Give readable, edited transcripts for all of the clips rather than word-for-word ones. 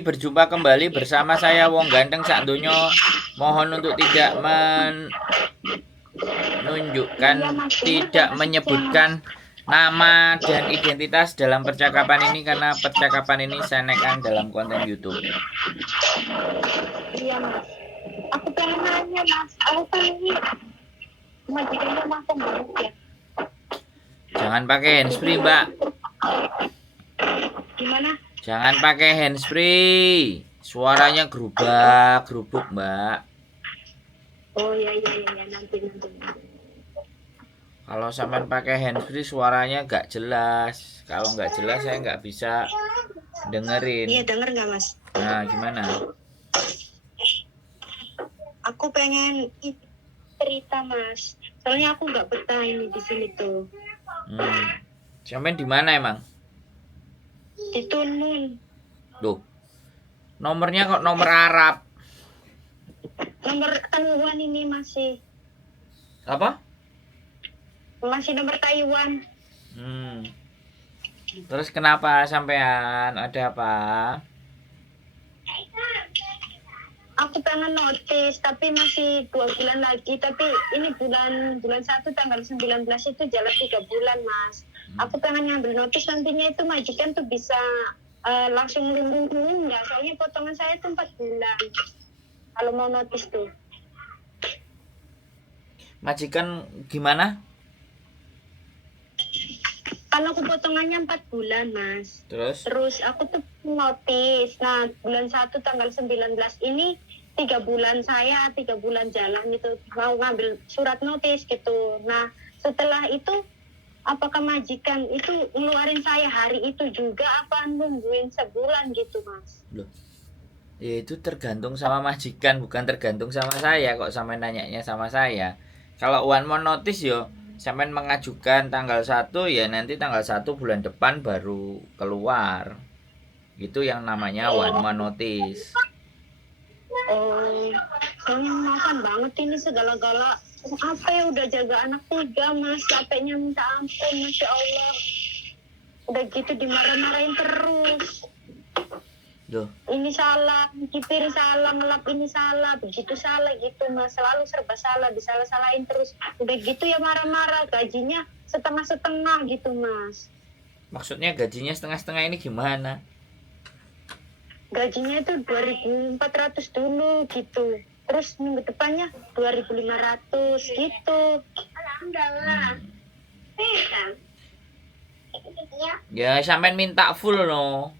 Berjumpa kembali bersama saya Wong Ganteng Sak Donya. Mohon untuk tidak menunjukkan, tidak menyebutkan nama dan identitas dalam percakapan ini karena percakapan ini saya naikkan dalam konten YouTube. Iya mas, aku pengen nanya mas, aku kan ini majikannya makan banget ya. Jangan pakai handsfree, Mbak. Gimana? Jangan pakai handsfree. Suaranya gerubuk, Mbak. Oh iya nanti. Kalau sampean pakai handsfree suaranya gak jelas. Kalau nggak jelas saya nggak bisa dengerin. Iya denger nggak mas? Nah, gimana? Aku pengen cerita mas, soalnya aku nggak betah ini di sini tuh. Sampean di mana emang? Di Tunmun. Duh. Nomornya kok nomor Arab? Nomor Taiwan ini masih. Apa? Masih nomor Taiwan. Terus kenapa sampean? Ada apa? Aku pengen notice, tapi masih 2 bulan lagi. Tapi ini bulan 1 tanggal 19 itu jalan 3 bulan mas. Aku pengen ngambil notice nantinya itu majikan tuh bisa langsung ngelindungin ya. Soalnya potongan saya tuh 4 bulan. Kalau mau notice tuh. Majikan gimana? Kan aku potongannya 4 bulan mas. Terus aku tuh notice. Nah bulan 1 tanggal 19 ini 3 bulan saya 3 bulan jalan gitu. Mau ngambil surat notice gitu. Nah setelah itu apakah majikan itu ngeluarin saya hari itu juga apa nungguin sebulan gitu mas? Loh. Ya itu tergantung sama majikan, bukan tergantung sama saya kok sampai nanyanya sama saya. Kalau one more notice yo, sampean mengajukan tanggal 1 ya nanti tanggal 1 bulan depan baru keluar. Itu yang namanya one more notice. Soalnya makan banget ini segala-gala. Apa ya udah jaga anak 3 mas, capeknya minta ampun, masya Allah. Udah gitu dimarah-marahin terus. Duh. Ini salah, kipir salah, ngelap ini salah, begitu salah gitu mas. Selalu serba salah, disalah-salahin terus. Udah gitu ya marah-marah, gajinya setengah-setengah gitu mas. Maksudnya gajinya setengah-setengah ini gimana? Gajinya itu 2.400 dulu gitu. Terus minggu depannya 2.500 gitu. Alhamdulillah. Ya sampean minta full no.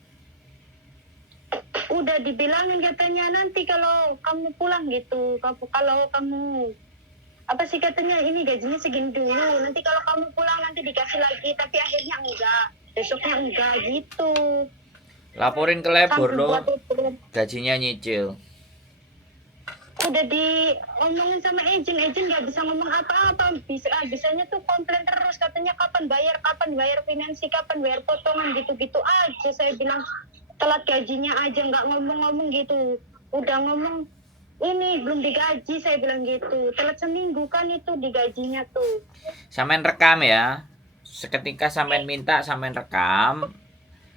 Udah dibilangin katanya nanti kalau kamu pulang gitu. Kalau kamu apa sih katanya ini gajinya segini dulu. Nanti kalau kamu pulang nanti dikasih lagi. Tapi akhirnya enggak. Besoknya enggak gitu. Laporin ke labor lo. Gajinya nyicil. Udah diomongin sama agent nggak bisa ngomong apa-apa, bisanya tuh komplain terus, katanya kapan bayar finansi, kapan bayar potongan, gitu-gitu aja. Saya bilang telat gajinya aja nggak ngomong-ngomong gitu. Udah ngomong ini belum digaji, saya bilang gitu. Telat seminggu kan itu digajinya tuh. Sampean rekam ya. Seketika sampean minta, sampean rekam.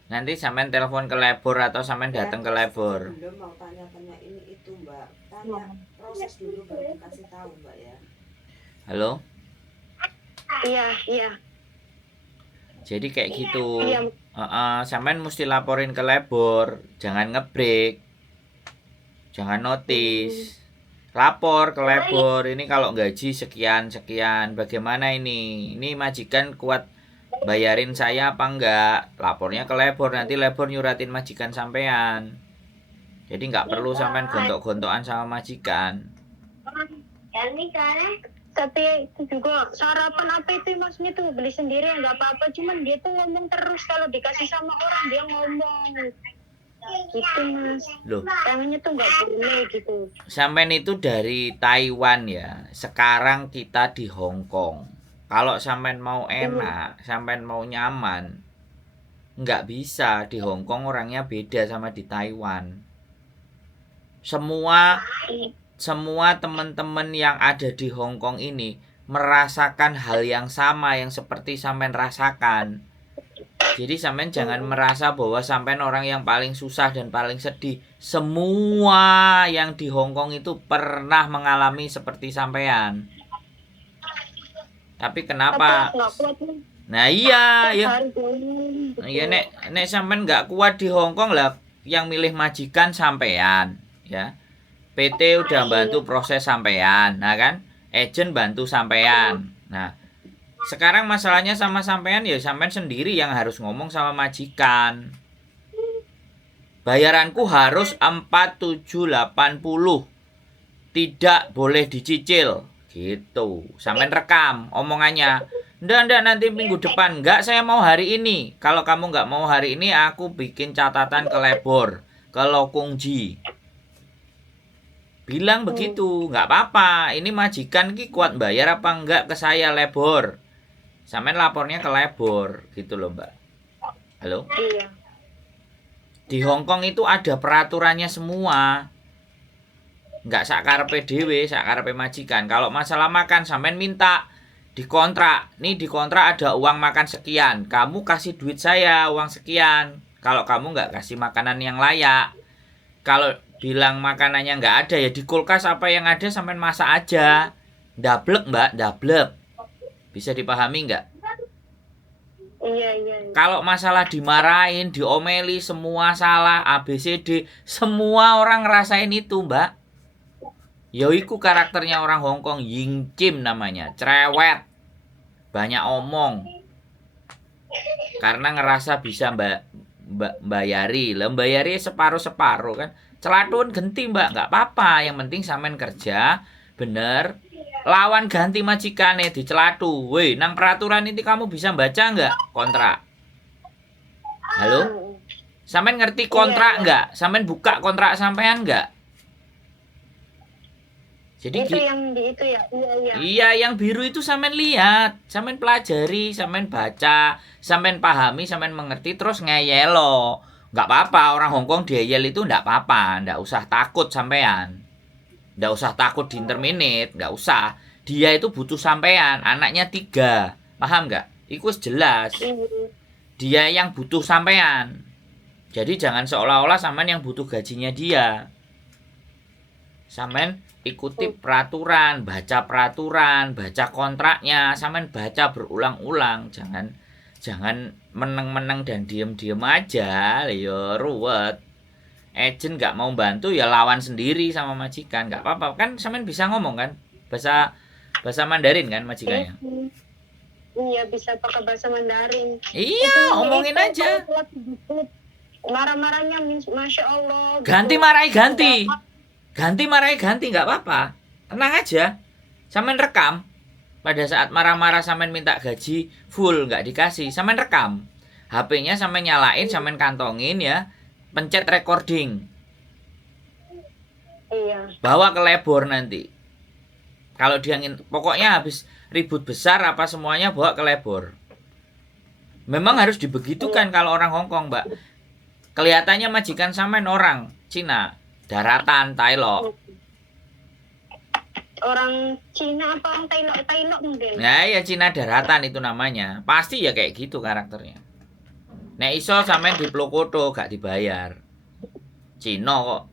Nanti sampean telepon ke labor atau sampean datang ke labor. Belum mau tanya-tanya ini itu mbak, tanya proses dulu baru dikasih tahu mbak ya. Halo? Iya. Jadi kayak gitu. Iya. Sampean mesti laporin ke labor, jangan ngebreak, jangan notice. Lapor ke labor, ini kalau gaji sekian, bagaimana ini? Ini majikan kuat bayarin saya apa enggak? Lapornya ke labor, nanti labor nyuratin majikan sampean. Jadi nggak perlu sampean gontok-gontokan sama majikan. Tapi itu juga sarapan apa itu maksudnya tuh beli sendiri nggak apa-apa, cuman dia tuh ngomong terus kalau dikasih sama orang dia ngomong gitu mas. Loh, tangannya tuh nggak boleh gitu. Sampean itu dari Taiwan ya, sekarang kita di Hong Kong. Kalau sampean mau enak, sampean mau nyaman, nggak bisa. Di Hong Kong orangnya beda sama di Taiwan. Semua teman-teman yang ada di Hong Kong ini merasakan hal yang sama yang seperti sampean rasakan. Jadi sampean jangan merasa bahwa sampean orang yang paling susah dan paling sedih. Semua yang di Hong Kong itu pernah mengalami seperti sampean. Tapi kenapa? Tapi aku nggak kuat nih. Nah iya, ya. Hari ini, gitu. Ya nek sampean nggak kuat di Hong Kong lah, yang milih majikan sampean, ya. PT udah bantu proses sampean, nah kan? Agent bantu sampean. Nah, sekarang masalahnya sama sampean ya sampean sendiri yang harus ngomong sama majikan. Bayaranku harus 4780. Tidak boleh dicicil. Gitu. Sampean rekam omongannya. Ndak nanti minggu depan. Enggak, saya mau hari ini. Kalau kamu nggak mau hari ini, aku bikin catatan ke Lebor, ke Lokungji. Bilang begitu, nggak apa-apa. Ini majikan ki kuat bayar apa enggak ke saya Lebor. Sampean lapornya ke Lebor, gitu loh, Mbak. Halo? Iya. Di Hong Kong itu ada peraturannya semua. Nggak sakarepe dhewe, sakarepe majikan. Kalau masalah makan sampean minta dikontrak. Nih dikontrak ada uang makan sekian. Kamu kasih duit saya uang sekian. Kalau kamu nggak kasih makanan yang layak. Kalau bilang makanannya nggak ada ya di kulkas apa yang ada sampean masak aja. Dablek Mbak, dablek. Bisa dipahami nggak? Iya. Kalau masalah dimarahin, diomeli, semua salah, ABCD, semua orang ngerasain itu, Mbak. Yoiku karakternya orang Hong Kong, Ying Kim namanya, cerewet, banyak omong. Karena ngerasa bisa bayari, bayari separuh-separuh kan. Celatun ganti Mbak, nggak apa-apa. Yang penting sampean kerja, bener. Lawan ganti majikane dicelatu. Weh, nang peraturan ini kamu bisa baca nggak kontrak? Halo? Sampean ngerti kontrak nggak? Sampean buka kontrak sampean nggak? Jadi itu yang di itu ya. Iya. Iya, yang biru itu sampean lihat, sampean pelajari, sampean baca, sampean pahami, sampean mengerti terus ngeyelo. Nggak apa-apa, orang Hong Kong dieyel itu nggak apa-apa, nggak usah takut sampean. Nggak usah takut di interminate, nggak usah. Dia itu butuh sampean, anaknya 3. Paham nggak? Itu jelas. Dia yang butuh sampean. Jadi jangan seolah-olah sampean yang butuh gajinya dia. Sampean ikuti peraturan, baca kontraknya, sampean baca berulang-ulang, jangan meneng-meneng dan diem-diem aja, ya ruwet. Agent nggak mau bantu ya lawan sendiri sama majikan, nggak apa-apa kan, sampean bisa ngomong kan bahasa Mandarin kan majikannya. Iya, bisa pakai bahasa Mandarin. Iya, omongin aja. Marah-marahnya Masya Allah. Ganti marahi ganti. Ganti marahi ganti nggak apa-apa. Tenang aja. Sampean rekam. Pada saat marah-marah sampean minta gaji full nggak dikasih, sampean rekam. HP-nya sampean nyalain, sampean kantongin ya. Pencet recording. Iya. Bawa ke Lebor nanti. Kalau dia pokoknya habis ribut besar apa semuanya bawa ke Lebor. Memang harus dibegitukan kalau orang Hong Kong, Mbak. Kelihatannya majikan sampean orang Cina, daratan, Thailand. Orang Cina apa orang Thailand mungkin? Ya Cina daratan itu namanya. Pasti ya kayak gitu karakternya. Nek iso sampean diplokoto gak dibayar. Cina kok.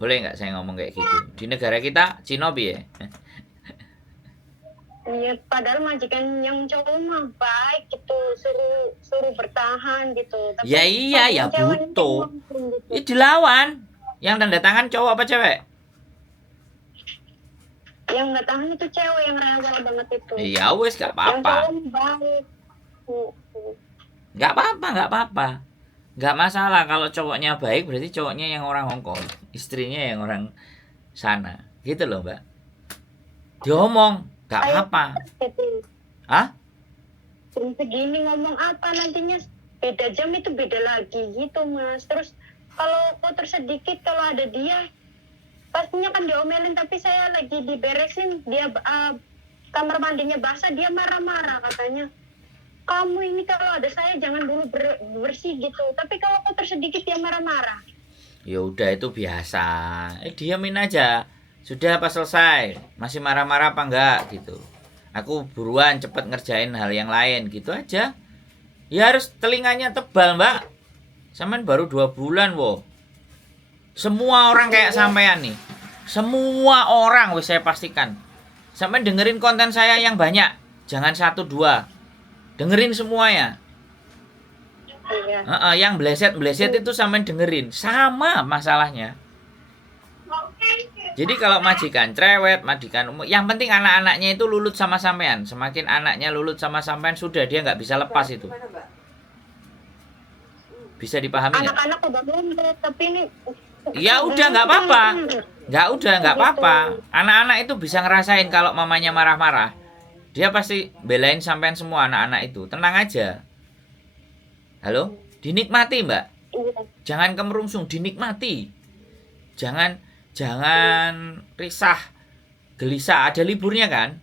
Boleh nggak saya ngomong kayak gitu? Di negara kita Cina piye? Iya, padahal majikan yang cowok mah baik gitu, suruh bertahan gitu. Tapi Ya iya ya cewek butuh. gitu. Ya dilawan. Yang tanda tangan cowok apa cewek? Yang nggak tahan itu cewek yang rewel banget itu. Ya wes gak Yang apa-apa. cowok baik. Gak apa-apa. Gak masalah kalau cowoknya baik berarti cowoknya yang orang Hong Kong, istrinya yang orang sana. Gitu loh, Mbak. Diomong, gak apa-apa. Gitu. Hah? Jam segini ngomong apa nantinya beda jam itu beda lagi gitu Mas. Terus kalau kotor sedikit kalau ada dia pastinya kan diomelin, tapi saya lagi diberesin dia kamar mandinya basah, dia marah-marah katanya. Kamu ini kalau ada saya jangan dulu bersih gitu. Tapi kalau kotor sedikit dia marah-marah. Ya udah itu biasa. Diamin aja. Sudah apa selesai? Masih marah-marah apa enggak gitu. Aku buruan cepet ngerjain hal yang lain gitu aja. Ya harus telinganya tebal, Mbak. Sampean baru 2 bulan, wo. Semua orang kayak sampean nih. Semua orang wis saya pastikan. Sampean dengerin konten saya yang banyak. Jangan 1 2. Dengerin semuanya. Iya. Yang bleset itu sampean dengerin. Sama masalahnya. Jadi kalau majikan cerewet, majikan umum, yang penting anak-anaknya itu lulut sama sampean. Semakin anaknya lulut sama sampean, sudah dia nggak bisa lepas itu. Gimana, Mbak? Bisa dipahami nggak? Anak-anak udah lembut, tapi ini Ya udah nggak apa-apa. Nggak apa-apa. Anak-anak itu bisa ngerasain kalau mamanya marah-marah. Dia pasti belain sampean semua anak-anak itu. Tenang aja. Halo? Dinikmati, Mbak. Iya. Jangan kemerungsung, dinikmati. Jangan risah, gelisah. Ada liburnya kan?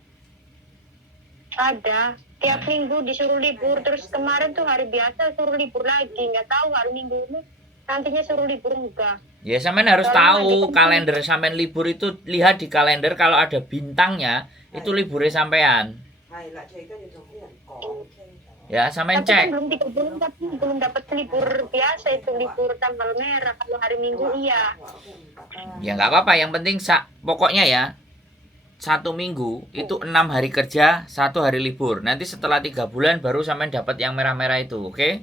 Ada. Tiap minggu disuruh libur, terus kemarin tuh hari biasa suruh libur lagi. Nggak tahu hari minggu ini nantinya suruh libur enggak. Ya sampean harus tahu kalender sampean libur itu, lihat di kalender kalau ada bintangnya itu liburnya sampean. Hai, lah jadi kan itu kan kok. Ya sampean Tapi kan cek. belum 3 bulan, tapi belum dapat libur biasa itu, libur tanggal merah. Kalau hari minggu iya. Ya nggak apa-apa, yang penting pokoknya ya 1 minggu itu 6 hari kerja, 1 hari libur. Nanti setelah 3 bulan baru sampean dapat yang merah-merah itu, oke?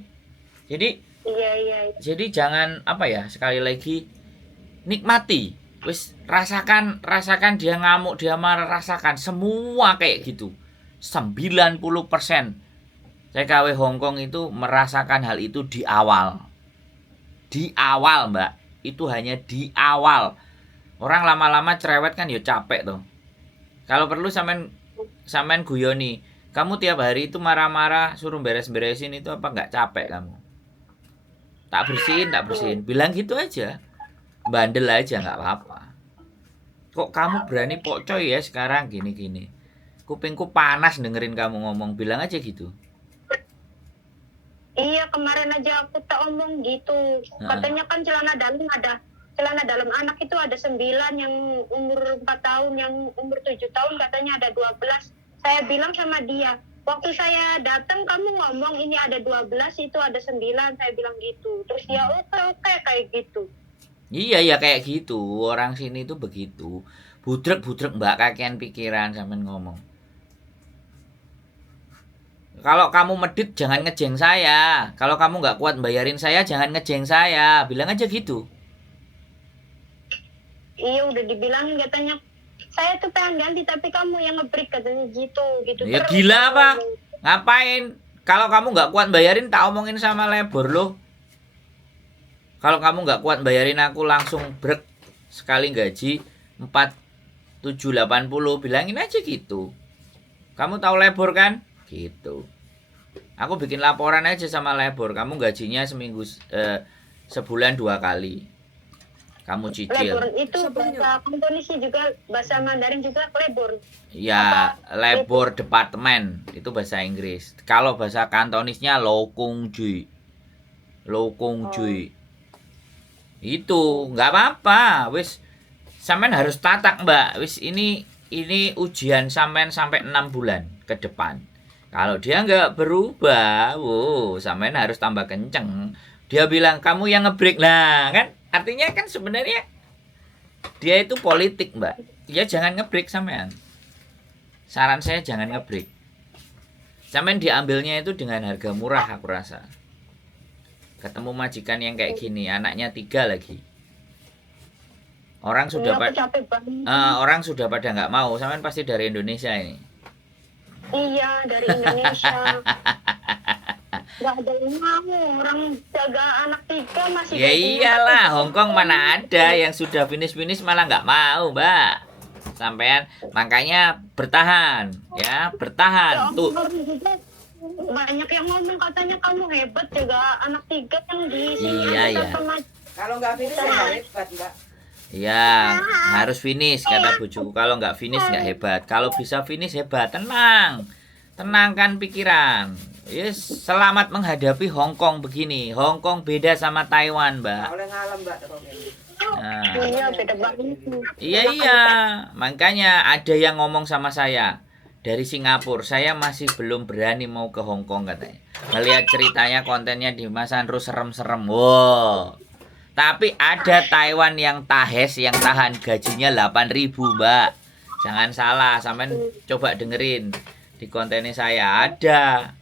Jadi Iya. jangan apa ya, sekali lagi nikmati. Wis rasakan dia ngamuk, dia marah, rasakan semua kayak gitu. 90% TKW Hongkong itu merasakan hal itu di awal. Di awal, Mbak. Itu hanya di awal. Orang lama-lama cerewet kan ya capek tuh. Kalau perlu sampean guyoni. Kamu tiap hari itu marah-marah, suruh beres-beresin itu apa nggak capek kamu? Tak bersihin. Bilang gitu aja. Bandel aja nggak apa-apa. Kok kamu berani pocoy ya sekarang gini-gini. Kupingku panas dengerin kamu ngomong. Bilang aja gitu. Iya, kemarin aja aku tak omong gitu. Katanya kan celana dalam anak itu ada 9, yang umur 4 tahun, yang umur 7 tahun katanya ada 12. Saya bilang sama dia, waktu saya datang kamu ngomong ini ada 12, itu ada 9, saya bilang gitu. Terus dia oke kayak gitu. Iya kayak gitu. Orang sini tuh begitu. Budrek Mbak, kakean pikiran sampean ngomong. Kalau kamu medit jangan ngejeng saya. Kalau kamu nggak kuat bayarin saya jangan ngejeng saya. Bilang aja gitu. Iya, udah dibilangin katanya. Saya tuh pengen ganti tapi kamu yang nge-break katanya gitu. Ya Terus gila apa? ngomong. Ngapain? Kalau kamu nggak kuat bayarin tak omongin sama labor loh. Kalau kamu nggak kuat bayarin aku langsung brek sekali gaji 4.780, bilangin aja gitu. Kamu tahu labor kan? Gitu. Aku bikin laporan aja sama labor. Kamu gajinya sebulan 2 kali. Kamu cicil. Labor itu bahasa Kantonisi juga, bahasa Mandarin juga labor. Ya, labor departemen itu bahasa Inggris. Kalau bahasa Kantonisnya Lokung Jui. Itu nggak apa-apa. Wis sampean harus tatak, Mbak. Wis ini ujian sampean sampai 6 bulan ke depan. Kalau dia nggak berubah, sampean harus tambah kenceng. Dia bilang kamu yang ngebreak lah, kan? Artinya kan sebenarnya dia itu politik, Mbak. Ya jangan ngebreak sampean. Saran saya jangan ngebreak. Sampean diambilnya itu dengan harga murah, aku rasa. Ketemu majikan yang kayak gini, anaknya 3 lagi. Orang sudah pada nggak mau. Sampean pasti dari Indonesia ini. Iya, dari Indonesia. Gak ada yang mau, orang jaga anak 3 masih. Ya iyalah, Hongkong mana ada yang sudah finish malah nggak mau, Mbak. Sampean makanya bertahan, ya bertahan. Tuh. Banyak yang ngomong katanya kamu hebat jaga anak 3 yang di sini. Iya. Kalau nggak finish ya hebat, Mbak. Iya, harus finish kata bojoku. Kalau nggak finish nggak hebat. Kalau bisa finish hebat. Tenangkan pikiran. Yes, selamat menghadapi Hongkong begini. Hongkong beda sama Taiwan, Mbak. Oleh ngalem, Mbak. Nah, Iya, beda banget. iya. Makanya ada yang ngomong sama saya. dari Singapura. Saya masih belum berani mau ke Hong Kong katanya. Melihat ceritanya kontennya di Mas Andrew serem-serem. Wow. Tapi ada Taiwan yang tahes yang tahan gajinya 8.000, Mbak. Jangan salah, sampean coba dengerin di kontennya saya ada.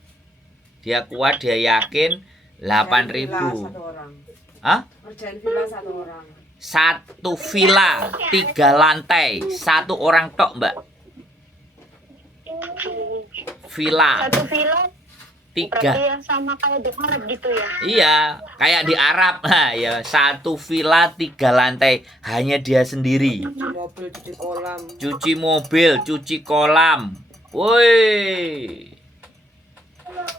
Dia kuat, dia yakin 8.000. Satu orang. Hah? Kerjaan villa satu orang. Satu villa 3 lantai, satu orang tok, Mbak. Villa Satu villa 3. berarti yang sama kayak di Arab gitu ya. Iya, kayak di Arab. Nah, ya satu villa 3 lantai, hanya dia sendiri. Cuci mobil, cuci kolam. Cuci mobil, cuci kolam. Woi.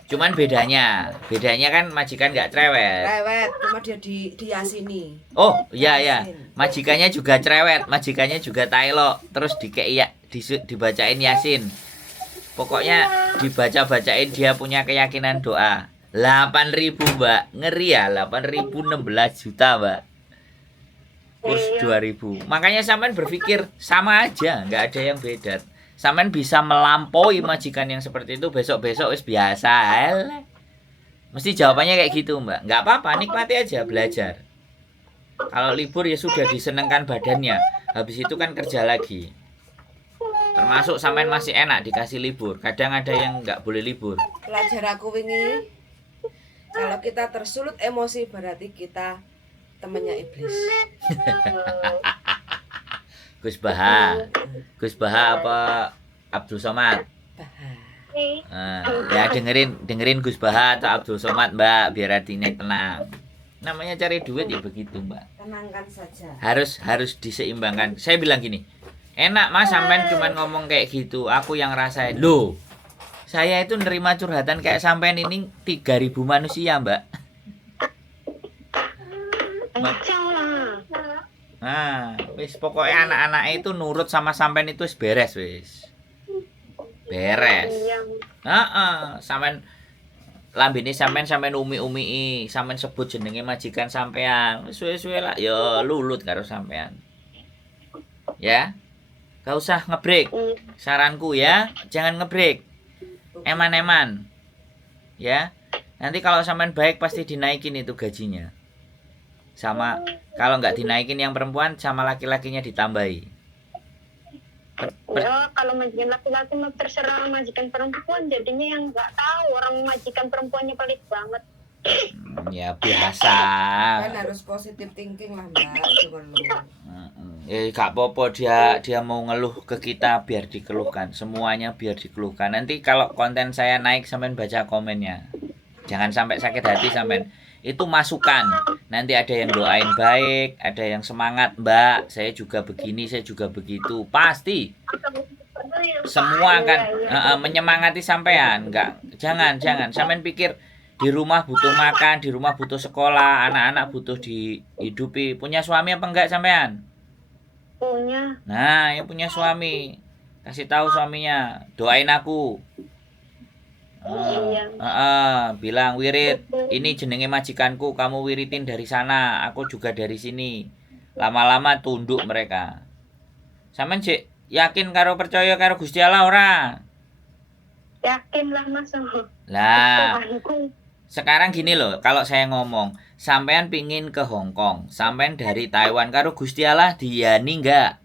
Cuman bedanya kan majikan nggak cerewet. Rewet, cuma dia diasini. Oh, iya ya. Majikannya juga cerewet, majikannya juga tailok, terus dibacain Yasin. Pokoknya dibaca-bacain dia punya keyakinan doa. 8.000, Mbak. Ngeri ya, 8.000 16 juta, Mbak. Kurs 2.000. Makanya sampean berpikir sama aja, nggak ada yang beda. Sampean bisa melampaui majikan yang seperti itu, besok-besok wis biasa. Alah. Mesti jawabannya kayak gitu, Mbak. Nggak apa-apa, nikmati aja, belajar. Kalau libur ya sudah disenengkan badannya. Habis itu kan kerja lagi. Termasuk sampean masih enak dikasih libur. Kadang ada yang nggak boleh libur. Pelajar aku wingi, kalau kita tersulut emosi berarti kita temannya iblis. Gus Baha apa Abdul Somad? Nah, ya dengerin Gus Baha atau Abdul Somad, Mbak, biar hatinya tenang. Namanya cari duit ya begitu, Mbak. Tenangkan saja. Harus diseimbangkan. Saya bilang gini, enak Mas sampean cuman ngomong kayak gitu, aku yang rasain. Loh, saya itu nerima curhatan kayak sampean ini 3.000 manusia, Mbak. Nah, wis pokoknya anak-anak itu nurut sama sampean itu wis beres wis. Beres. Sampean lambene sampean umi-umi, sampean sebut jenenge majikan sampean. Wis suwe-suwe lah ya lulut karo sampean. Ya. Gak usah ngebreak. Saranku ya, jangan ngebreak. Eman-eman. Ya. Nanti kalau sampean baik pasti dinaikin itu gajinya. Sama kalau nggak dinaikin yang perempuan sama laki-lakinya ditambahi. Ya, kalau majikan laki-laki mah terserah majikan perempuan, jadinya yang nggak tahu orang majikan perempuannya pelit banget. Ya biasa. Kan harus positive thinking lah, Mbak. Gak apa-apa dia mau ngeluh ke kita biar dikeluhkan. Semuanya biar dikeluhkan. Nanti kalau konten saya naik sampean baca komennya. Jangan sampai sakit hati sampean. Itu masukan. Nanti ada yang doain baik, ada yang semangat, Mbak. Saya juga begini, saya juga begitu. Pasti. Semua akan menyemangati sampean. Jangan. Sampean pikir di rumah butuh makan, di rumah butuh sekolah, anak-anak butuh dihidupi. Punya suami apa enggak sampean? Punya. Nah, yang punya suami. Kasih tahu suaminya, doain aku. Bilang wirid, ini jenenge majikanku, kamu wiritin dari sana, aku juga dari sini. Lama-lama tunduk mereka. Sampeyan cek yakin karo percaya karo Gusti Allah ora? Yakin lah Mas. Lah, sekarang gini loh, kalau saya ngomong, sampean pingin ke Hong Kong, sampean dari Taiwan karo Gusti Allah diani enggak?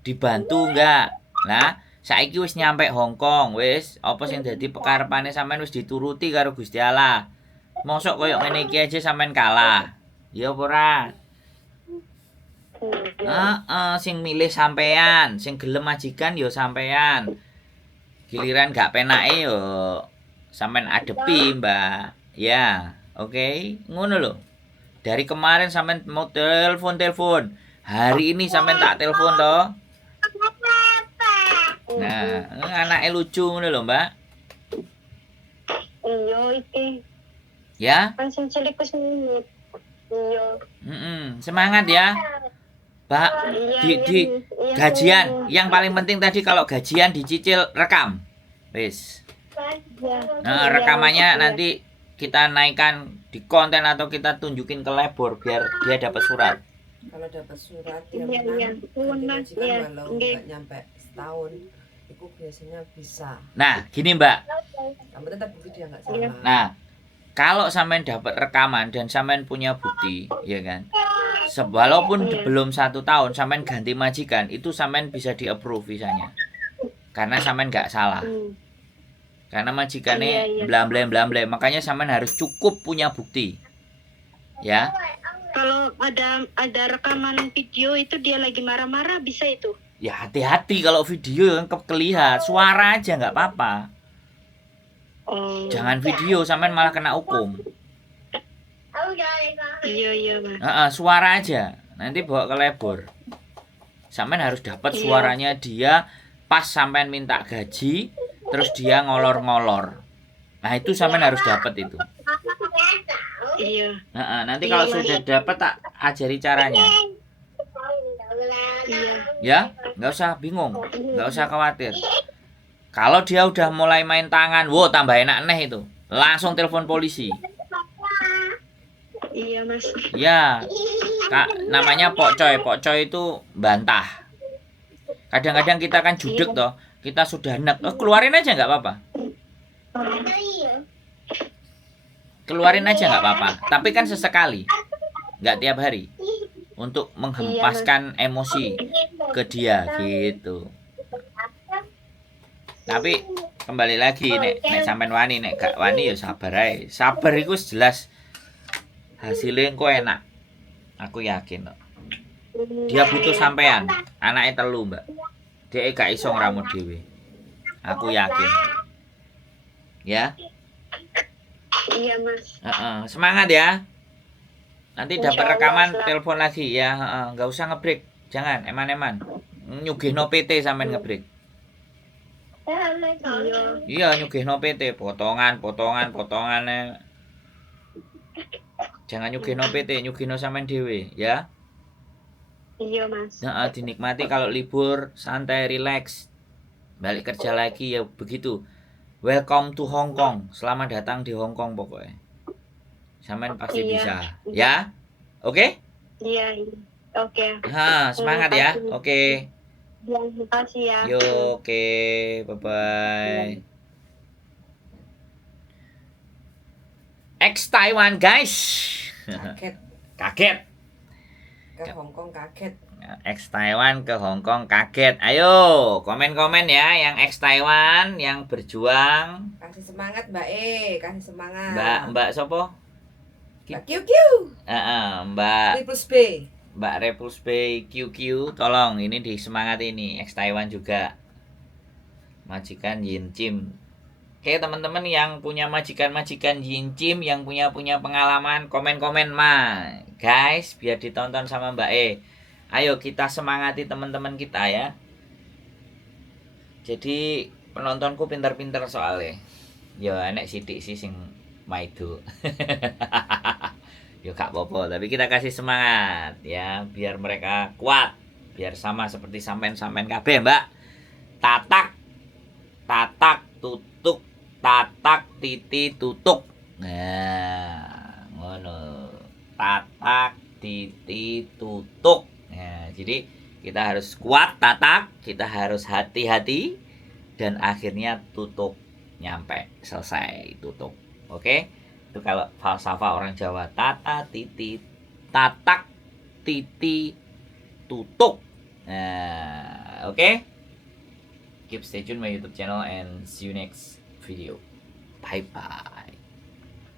Dibantu enggak? Nah, saiki wis nyampe Hong Kong, wis apa sing dadi pekarepane sampean wis dituruti karo Gusti Allah. Mosok koyo ngene iki aja sampean kalah. Ya apa ora? Sing milih sampean, sing gelem majikan ya sampean. Giliran gak penake yo sampean adepi, Mbak. Ya, oke. Ngono lho. Dari kemarin sampean mau telepon. Hari ini sampean tak telepon toh. Nah, anaknya lucu ngono lho, Mbak. Iya iki. Ya? Kan sing cilik wis nurut. Iya. Semangat ya. Pak, di gajian yang paling penting tadi kalau gajian dicicil rekam. Wis. Nah, rekamannya nanti kita naikkan di konten atau kita tunjukin ke labor biar dia dapat surat. Kalau dapat surat dia Iya. walau nggak nyampe setahun itu biasanya bisa. Nah, gini Mbak. Kamu tetap bukti dia nggak Iya. salah. Nah, kalau sampean dapat rekaman dan sampean punya bukti, ya kan? Walaupun Iya. belum 1 tahun sampean ganti majikan, itu sampean bisa di-approve visanya. Karena sampean nggak salah. Karena majikannya Iya. blam-blam, makanya sampean harus cukup punya bukti. Ya. Kalau ada rekaman video itu dia lagi marah-marah bisa itu. Ya hati-hati kalau video yang kelihat, suara aja nggak apa-apa. Oh. Jangan video sampean malah kena hukum. Iya Mas. Suara aja. Nanti bawa ke labor. Sampean harus dapat Iya. suaranya dia pas sampean minta gaji, terus dia ngolor-ngolor. Nah, itu sampean harus dapat itu. Iya. Nanti Iya, kalau Mas. sudah dapat tak ajari caranya. Iya. Ya, nggak usah bingung, nggak usah khawatir. Kalau dia udah mulai main tangan, wow tambah enak neh itu. Langsung telepon polisi. Iya Mas. Ya, namanya pokcoy. Pokcoy itu bantah. Kadang-kadang kita kan judek toh, kita sudah enak, keluarin aja nggak apa-apa. Keluarin aja nggak apa-apa. Tapi kan sesekali, nggak tiap hari. Untuk menghempaskan emosi ke dia gitu. Tapi kembali lagi nek sampean wani, nek gak wani ya sabar ae. Sabar iku jelas hasilnya kok enak. Aku yakin kok. Dia butuh sampean. Anaknya telu, Mbak. Dia gak iso ngramut dhewe. Aku yakin. Ya. Iya Mas. Semangat ya. Nanti dapat Insyaallah, rekaman Mas. telepon lagi ya. Nggak usah ngebreak. Jangan eman-eman. Nyugihno PT sampean ngebreak. Iya, nyugihno PT, potongan. Jangan nyugihno PT, nyugihno sampean dhewe, ya. Iya Mas. Dinikmati kalau libur, santai, relax. Balik kerja lagi ya begitu. Welcome to Hong Kong. Selamat datang di Hong Kong pokoknya. Sampean pasti Iya. bisa, ya. Oke? Iya. Oke. Semangat ya. Oke. Terima kasih ya. Yo, oke. Bye-bye. Ex Taiwan, guys. Kaget. Ke Hongkong kaget. Ex Taiwan ke Hong Kong kaget. Ayo, komen-komen ya yang ex Taiwan yang berjuang. Kasih semangat Mbak kasih semangat. Mbak sopo? Mbak QQ. Mbak Plus B. Mbak Repulse Bay QQ, tolong ini disemangat ini ex Taiwan juga. Majikan Yin Chim. Oke, teman-teman yang punya majikan Yin Chim, yang punya pengalaman, komen-komen guys, biar ditonton sama Mbak Ayo kita semangati teman-teman kita ya. Jadi penontonku pinter-pinter soalnya. Ya enek sithik sih sing maido. Ya gak apa-apa, tapi kita kasih semangat ya, biar mereka kuat, biar sama seperti sampean kabeh, Mbak. Tatak tutuk, tatak titi tutuk. Nah, ngono. Tatak titi tutuk. Nah, jadi kita harus kuat tatak, kita harus hati-hati, dan akhirnya tutuk, nyampe, selesai tutuk. Oke? Itu kalau falsafah orang Jawa, tatak titi tutuk. Nah, oke? Keep stay tune my YouTube channel and see you next video. Bye bye.